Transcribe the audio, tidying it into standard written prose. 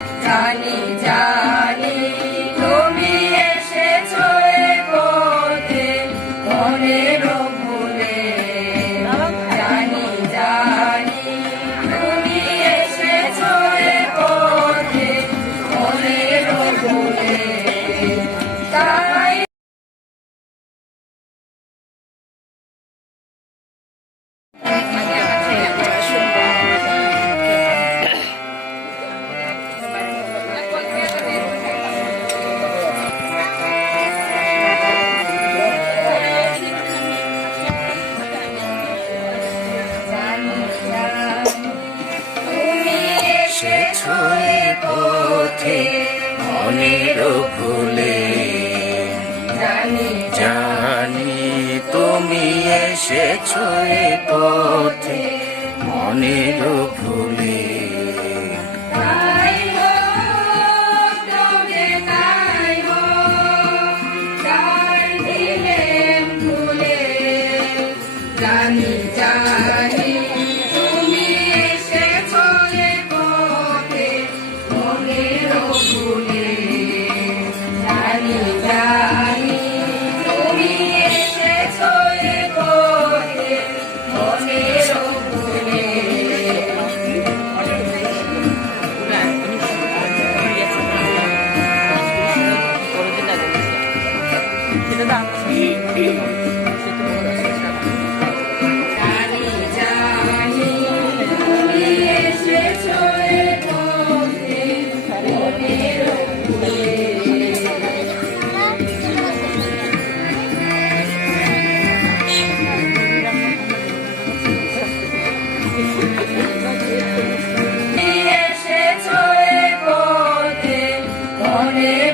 জানি জানি তুমি এসেছো এ পথে মনের ভুলে, জানি জানি তুমি এসেছো এ পথে মনের ভুলে, তাই এসেছো এ পথে মনের ভুলে, জানি জানি তুমি এসেছো এ পথে মনের ভুলে। তাই হোক তবে তাই হোক, তাই দিলেম ভুলে, জানি জানি তুমি এসেছো এ পথে মনের ভুলে, জানি জানি তুমি এসেছো এ পথে মনের ভুলে। জানি জানি তুমি এসেছো এ পথে মনের ভুলে, তুমি এসেছো এ পথে মনের